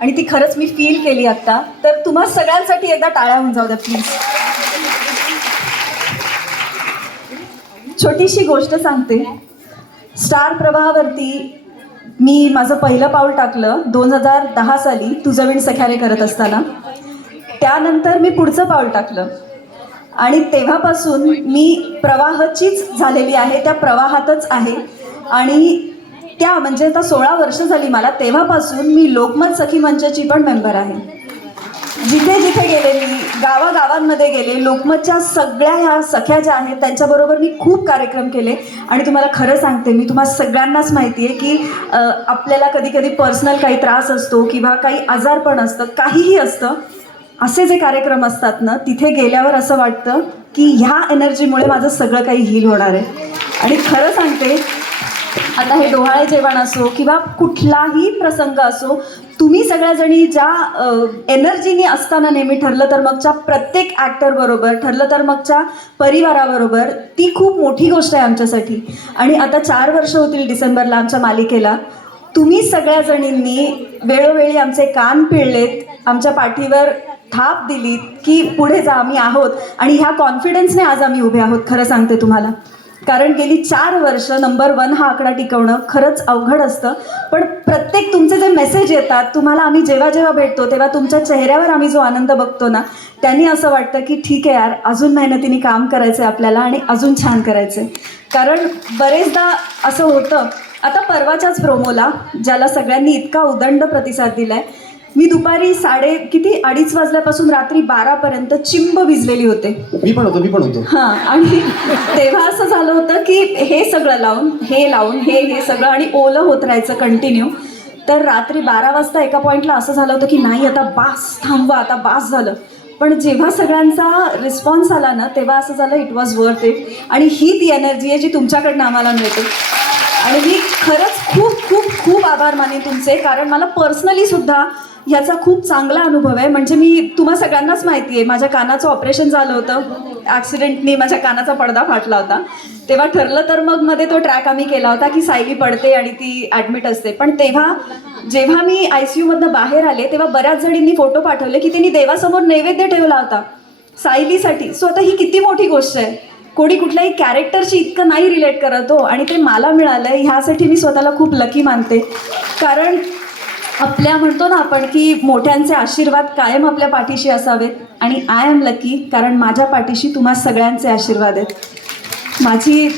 आणि ती खरंच मी फील केली आता. तर तुम्हा सगळ्यांसाठी एकदा टाळ्या होऊन जाऊ द्या प्लीज. छोटीशी गोष्ट सांगते. स्टार प्रवाहावरती मी माझं पहिलं पाऊल टाकलं 2010 साली तुझं विण सख्यारे करत असताना. त्यानंतर मी पुढचं पाऊल टाकलं आणि तेव्हापासून मी प्रवाहाचीच झालेली आहे, त्या प्रवाहातच आहे. आणि त्या म्हणजे आता 16 वर्ष झाली मला. तेव्हापासून मी लोकमत सखी मंचाची पण मेंबर आहे. जिथे जिथे गेले मी, गावागावांमध्ये गेले, लोकमतच्या सगळ्या ह्या सख्या ज्या आहेत त्यांच्याबरोबर मी खूप कार्यक्रम केले. आणि तुम्हाला खरं सांगते, मी तुम्हाला सगळ्यांनाच माहिती आहे की आपल्याला कधी कधी पर्सनल काही त्रास असतो किंवा काही आजारपण असतं, काहीही असतं. असे जे कार्यक्रम असतात ना, तिथे गेल्यावर असं वाटतं की ह्या एनर्जीमुळे माझं सगळं काही हील होणार आहे. आणि खरं सांगते, आता हे डोहाळे जेवण असो किंवा कुठलाही प्रसंग असो, तुम्ही सगळ्याजणी ज्या एनर्जीने असताना नेहमी ठरलं तर मगच्या प्रत्येक ॲक्टरबरोबर, ठरलं तर मगच्या परिवाराबरोबर, ती खूप मोठी गोष्ट आहे आमच्यासाठी. आणि आता 4 वर्ष होतील डिसेंबरला आमच्या मालिकेला. तुम्ही सगळ्याजणींनी वेळोवेळी आमचे कान पिळलेत, आमच्या पाठीवर थाप दिलीत की पुढे जा, आम्ही आहोत. आणि ह्या कॉन्फिडन्सने आज आम्ही उभे आहोत. खरं सांगते तुम्हाला, कारण गेली 4 वर्ष नंबर 1 हा आकडा टिकवणं खरंच अवघड असतं. पण प्रत्येक तुमचे जे मेसेज येतात, तुम्हाला आम्ही जेव्हा जेव्हा भेटतो तेव्हा तुमच्या चेहऱ्यावर आम्ही जो आनंद बघतो ना, त्यांनी असं वाटतं की ठीक आहे यार, अजून मेहनतीने काम करायचं आहे आपल्याला आणि अजून छान करायचं आहे. कारण बरेचदा असं होतं, आता परवाच्याच प्रोमोला ज्याला सगळ्यांनी इतका उदंड प्रतिसाद दिला आहे, मी दुपारी 2:30 वाजल्यापासून रात्री 12पर्यंत चिंब भिजलेली होते. मी पण होतो. हां, आणि तेव्हा असं झालं होतं की हे सगळं लावून हे सगळं आणि ओलं होत राहायचं कंटिन्यू. तर रात्री 12 वाजता एका पॉईंटला असं झालं होतं की नाही आता बास, थांबवा, आता बास झालं. पण जेव्हा सगळ्यांचा रिस्पॉन्स आला ना, तेव्हा असं झालं इट वॉज वर्थ इट. आणि ही ती एनर्जी आहे जी तुमच्याकडनं आम्हाला मिळते. आणि मी खरंच खूप खूप खूप आभार मानेन तुमचे, कारण मला पर्सनली सुद्धा याचा खूप चांगला अनुभव आहे. म्हणजे मी तुम्हा सगळ्यांनाच माहिती आहे, माझ्या कानाचं ऑपरेशन झालं होतं. ॲक्सिडेंटनी माझ्या कानाचा पडदा फाटला होता. तेव्हा ठरलं तर मग मध्ये तो ट्रॅक आम्ही केला होता की सायली पडते आणि ती ॲडमिट असते. पण तेव्हा जेव्हा मी ICUमधनं बाहेर आले तेव्हा बऱ्याच जणींनी फोटो पाठवले की त्यांनी देवासमोर नैवेद्य ठेवला होता सायलीसाठी. सो आता ही किती मोठी गोष्ट आहे. कोणी कुठल्याही कॅरेक्टरशी इतकं नाही रिलेट करत हो, आणि ते मला मिळालं आहे. ह्यासाठी मी स्वतःला खूप लकी मानते. कारण आपल्या म्हणतो ना आपण की मोठ्यांचे आशीर्वाद कायम आपल्या पाठीशी असावेत. आणि आय एम लकी, कारण माझ्या पाठीशी तुम्हा सगळ्यांचे आशीर्वाद आहेत. माझी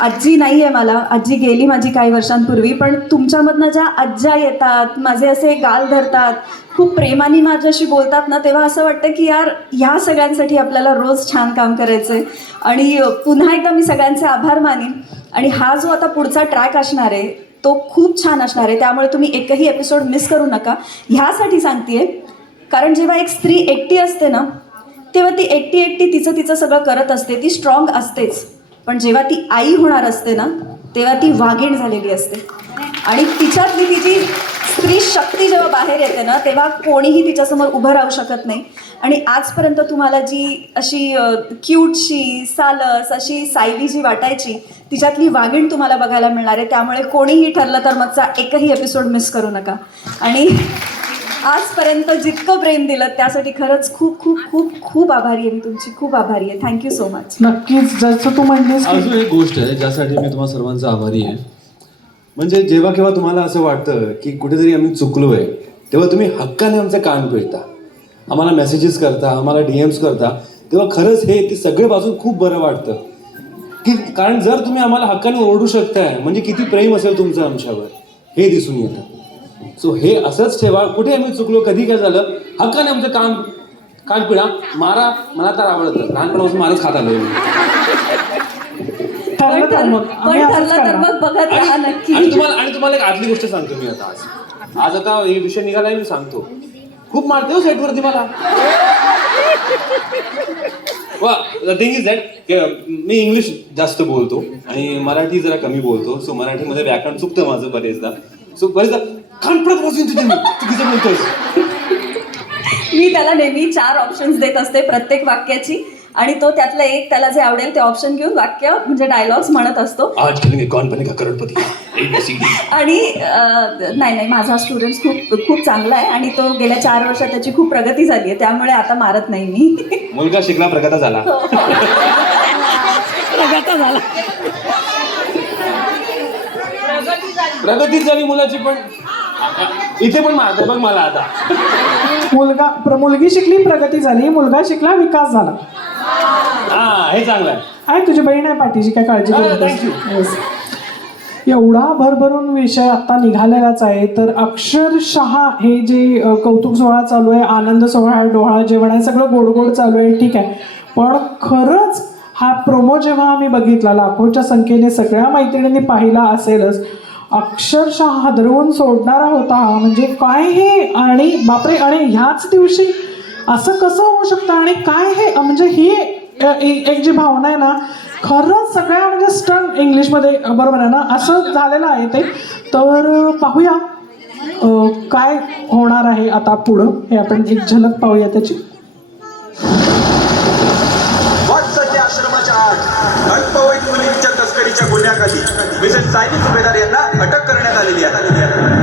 आजी नाही आहे, मला आजी गेली माझी काही वर्षांपूर्वी. पण तुमच्यामधनं ज्या आज्या येतात, माझे असे गाल धरतात, खूप प्रेमाने माझ्याशी बोलतात ना, तेव्हा असं वाटतं की यार, ह्या सगळ्यांसाठी आपल्याला रोज छान काम करायचं आहे. आणि पुन्हा एकदा मी सगळ्यांचे आभार मानेन. आणि हा जो आता पुढचा ट्रॅक असणार आहे तो खूप छान असणार आहे. त्यामुळे तुम्ही एकही एपिसोड मिस करू नका. ह्यासाठी सांगते, कारण जेव्हा एक स्त्री एकटी असते ना, तेव्हा ती एकटी तिचं सगळं करत असते, ती स्ट्रॉंग असतेच. पण जेव्हा ती आई होणार असते ना, तेव्हा ती वाघीण झालेली असते. आणि तिच्यातली तिची स्त्री शक्ती जेव्हा बाहेर येते ना, तेव्हा कोणीही तिच्यासमोर उभं राहू शकत नाही. आणि आजपर्यंत तुम्हाला जी अशी क्यूटशी, सालस अशी सायली जी वाटायची, तिच्यातली वाघीण तुम्हाला बघायला मिळणार आहे. त्यामुळे कोणीही ठरलं तर मगचा एकही एपिसोड मिस करू नका. आणि आजपर्यंत जितकं प्रेम दिलं त्यासाठी खरंच खूप खूप खूप खूप आभारी आहे मी तुमची. खूप आभारी आहे. Thank you so much. नक्कीच, जसं तू म्हणलीस की अजून एक गोष्ट आहे ज्यासाठी मी तुम्हा सर्वांचा आभारी आहे. म्हणजे जेव्हा केव्हा तुम्हाला असं वाटतं की कुठेतरी आम्ही चुकलोय, तेव्हा तुम्ही हक्काने आमचे कान पिळता, आम्हाला मेसेजेस करता, आम्हाला DMs करता. तेव्हा खरंच हे ते सगळे बाजून खूप बरं वाटतं की, कारण जर तुम्ही आम्हाला हक्काने ओरडू शकताय म्हणजे किती प्रेम असेल तुमचं आमच्यावर, हे दिसून येतं. सो हे असंच ठेवा. कुठे आम्ही चुकलो, कधी काय झालं, हक्काने आमचं कान पिळा, मारा. मला तर आवडतं, लहानपणापासून मारच खात आलोय. ठरलं तर मग आम्ही असंच ठरलं तर करणार. मग बघत राहा नक्की. आणि तुम्हाला एक आदली गोष्ट सांगतो मी आज आता हे विषय निघालाय, मी सांगतो. खूप मारते हो सेटवरती मला. The thing is that me English जास्त बोलतो आणि मराठी जरा कमी बोलतो. सो मराठीमध्ये व्याकरण चुकतं माझं बरेचदा. सो बरेचदा कानपडत बसून तुझे चुकीचं बोलतोस. मी त्याला नेहमी 4 ऑप्शन्स देत असते प्रत्येक वाक्याची. आणि तो त्यातलं एक त्याला जे आवडेल ते ऑप्शन घेऊन वाक्य म्हणजे डायलॉग्स म्हणत असतो. आज खेळेंगे कौन बनेगा करोडपती ABCD. आणि नाही माझा स्टुडंट खूप चांगला आहे आणि तो गेल्या 4 वर्षात त्याची खूप प्रगती झाली आहे, त्यामुळे आता मारत नाही मी. मुलगा शिकला प्रगता झाला. प्रगती झाली मुलाची, पण इथे पण मारते बघ मला आता. मुलगी शिकली प्रगती झाली, मुलगा शिकला विकास झाला. हा हे चांगलं आहे. आहे तुझी बहीण आहे पाठीची, काय काळजी करू नकोस. thank you. Yes. एवढा भरभरून विषय आता निघालेलाच आहे, तर अक्षरशः हे जे कौतुक सोहळा चालू आहे, आनंद सोहळा आहे, डोहाळं जेवण आहे, सगळं गोड गोड चालू आहे, ठीक आहे. पण खरंच हा प्रोमो जेव्हा आम्ही बघितला, लाखोच्या संख्येने सगळ्या मैत्रिणींनी पाहिला असेलच, अक्षरशः हादरवून सोडणारा होता हा. म्हणजे काय हे, आणि बापरे, आणि ह्याच दिवशी असं कसं होऊ शकतं, आणि काय हे, म्हणजे ही एक जी भावना आहे ना, खरंच सगळ्या म्हणजे स्टन इंग्लिशमध्ये, बरोबर आहे ना, असं झालेलं आहे ते. तर पाहूया काय होणार आहे आता पुढं, हे आपण एक झलक पाहूया त्याची. वाटसच्या आश्रमाच्या आत अल्पवयीन मुलींच्या तस्करीच्या गुन्ह्याखाली मिसेस सायली सुभेदार यांना अटक करण्यात आलेली आहे.